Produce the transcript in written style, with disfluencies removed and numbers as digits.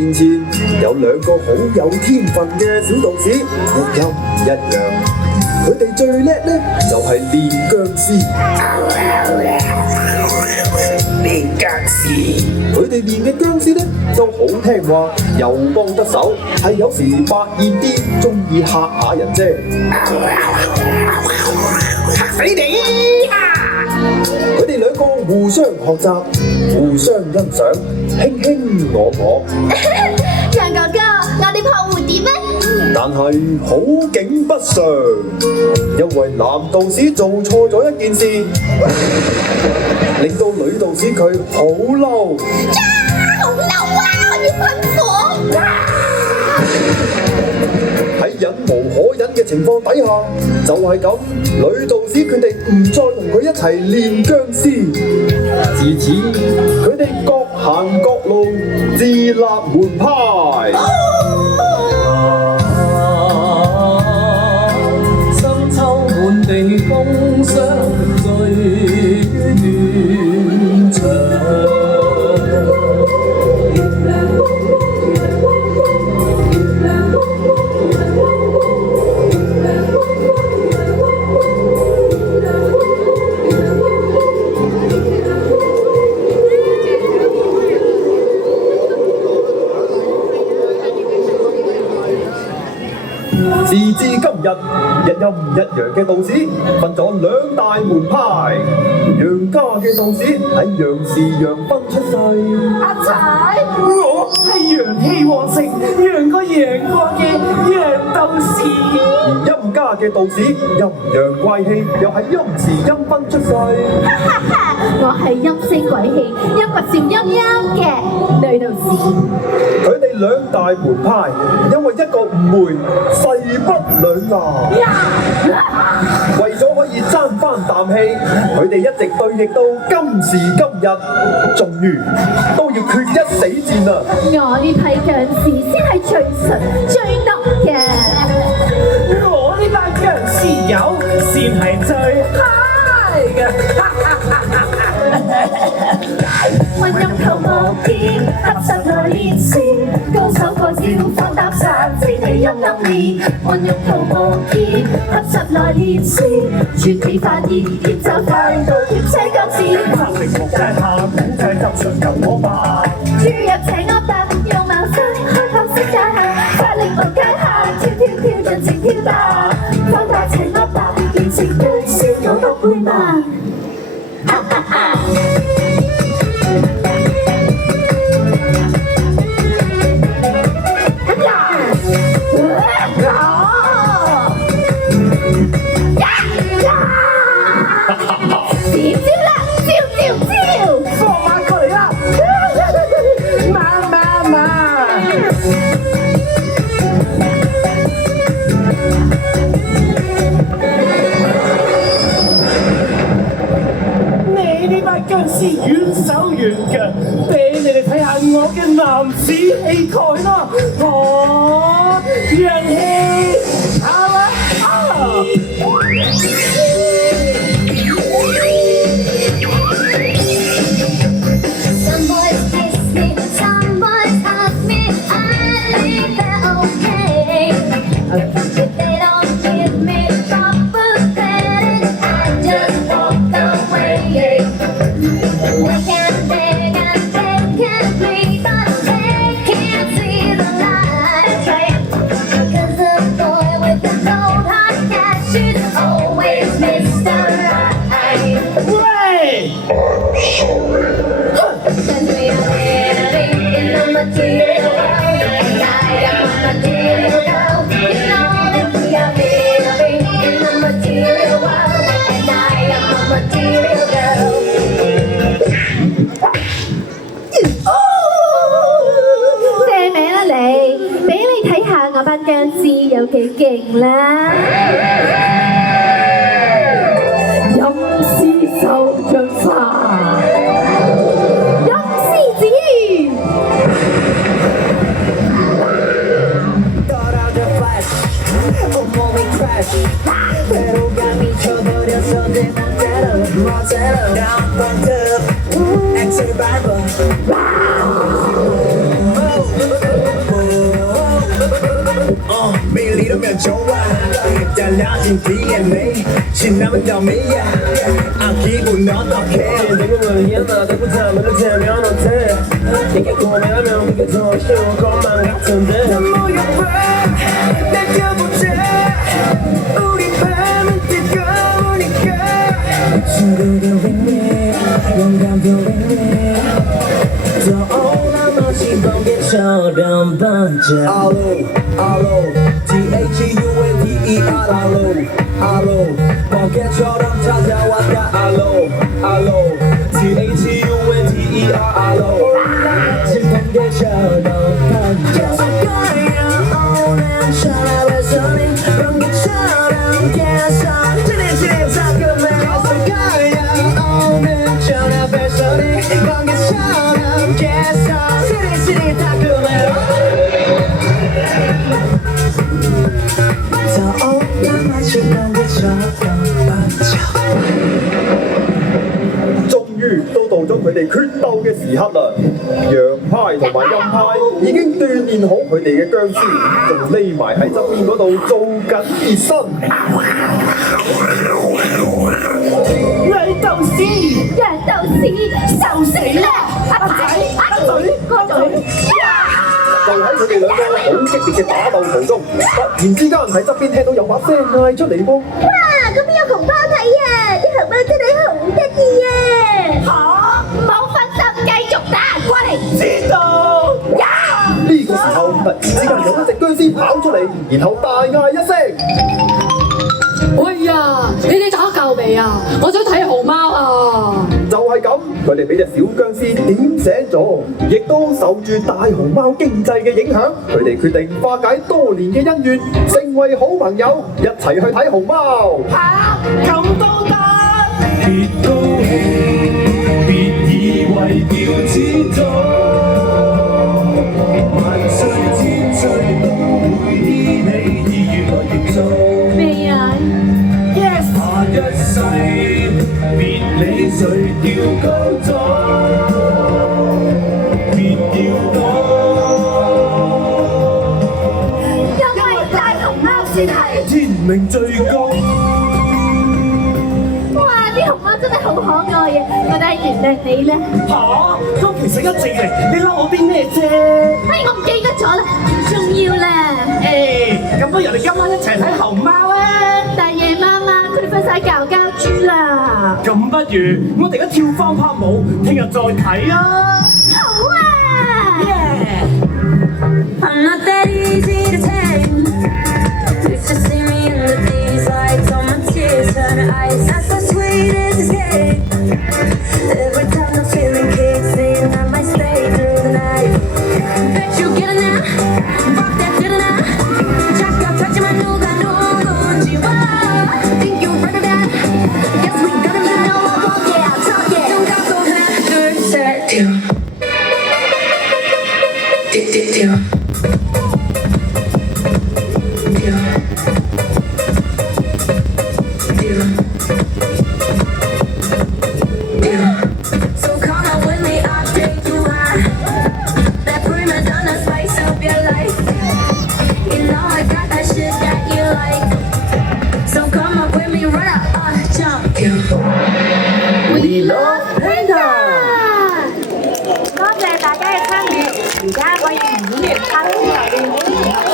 年前，有兩個好有天分嘅小道士，一陰一陽。佢哋最叻咧就係練僵屍。練僵屍，佢哋練嘅僵屍咧都好聽話，又幫得手，係有時百厭啲，中意嚇下人啫。嚇死你！佢哋兩個互相學習，互相欣賞，卿卿我我。楊哥哥，我哋破蝴蝶咩？但係好景不常，因為男道士做錯咗一件事，令到女道士佢好嬲。好嬲啊！我要噴火！喺忍無可忍嘅情況底下，就係咁，女道士決定唔再同佢一齊練僵屍。自此，佢哋各行各路，自立門派。深秋滿地風霜最斷腸。時至今日，一陰一陽嘅道士分咗兩大門派。楊家嘅道士喺陽時陽分出世。阿仔，我係陽氣旺盛、陽過陽過嘅陽道士。而陰家嘅道士陰陽怪氣，又喺陰時陰分出世。我係陰聲鬼氣、陰拔潮陰陰嘅女道士。佢哋兩大門派，因為一個誤會，勢不兩立。為咗可以爭翻啖氣，佢哋一直對弈到今時今日，終於都要決一死戰啦！我呢批僵屍先係最純最濃嘅。我呢班僵屍友先係最 high 嘅。混入頭望見，合實來練先，高手過招放搭殺，只係陰陰面。混入頭望見，合實來練先，絕技發現，劍走快到血車交戰。發力木階下，古仔執上由我吧。注入邪惡吧，用矛身開口式界下，發力無界下，跳跳跳盡情跳吧，放大邪惡吧，變成僵屍我都會嘛。哈哈哈！僵屍軟手軟腳，俾你哋睇下我嘅男子氣概啦！陽氣啊啦！僵屍有幾勁啦！陰屍手掌花，陰屍子。 밀리면 좋아 달라진 DNA 신나면 덤이야 아 기분 어떡해 내가 희한하다고 담을 대면 어때 이게 고민하면 그게 더 쉬운 것만 같은데 모여봐 느껴보자 우리 밤은 뜨거우니까 친구도 있네 영감도 있네 떠오르는 멋진 번개처럼 번져 알로 THUNDER 알로 번개처럼 찾아왔다 알로 THUNDER 알로 마치 번개처럼 번져 계속 걸려오는 전화의 소리 번개처럼 계속 지니 자꾸만 계속 걸려오는 전화의 소리 번개처럼 계속 지니 자꾸만 떠올라 마치 번개처럼 번져 終於都到咗佢哋決鬥嘅時刻啦！陽派同埋陰派已經鍛鍊好佢哋嘅僵屍，仲匿埋喺側邊嗰度做緊熱身。女鬥士，人鬥士受死啦！阿仔，阿嘴，個嘴，就喺佢哋兩個好激烈嘅打鬥途中，突然之間喺側邊聽到有把聲嗌出嚟噃。哇！嗰邊有紅包睇啊！啲紅包真係好得意啊！好，唔好分心，繼續打，過嚟。知道。呢個時候突然之間有一隻僵屍跑出嚟，然後大嗌一聲。喂呀！你哋打夠未啊？我想睇熊貓啊！就係咁，佢哋俾隻小僵屍點醒咗，亦都受住大熊貓經濟嘅影響，佢哋決定化解多年嘅恩怨，成為好朋友，一齊去睇熊貓。嚇，咁都得？別高興，別以為要知道，萬歲千歲都會依你意越來越早。咩啊 Yes。下一世別理誰掉高咗，別要躲。因為大熊貓先係。天命最高。哇！啲熊貓真係好可愛啊！我哋係原諒你啦。嚇，都其實一直嚟，你嬲我啲咩啫？哎，我唔記得咗啦，唔重要啦。誒，咁不如我哋今晚一齊睇熊貓啊！但夜媽媽佢哋瞓晒覺覺豬啦。咁不如我哋而家跳芳拍舞，聽日再睇啊！好啊！ I'm not that easy to tame. Used to see me in the these lights on my tears turn to ice. That's the sweetest escape. Every time the feeling kicks in, I might stay through the night. Bet you get it now. Rock that shit now. 잠깐 touching 누가 누군지 와. Think you ready that? Guess we gonna be no more walk it out, talk it. 눈 감고 하나 둘 셋. 띄워. So come on with me, I'll take you high. That prima donna spice up your life. You know I got that shit that you like. So come on with me, run up, jump. We love Panda。多謝大家嘅參與，而家我要演完拍片。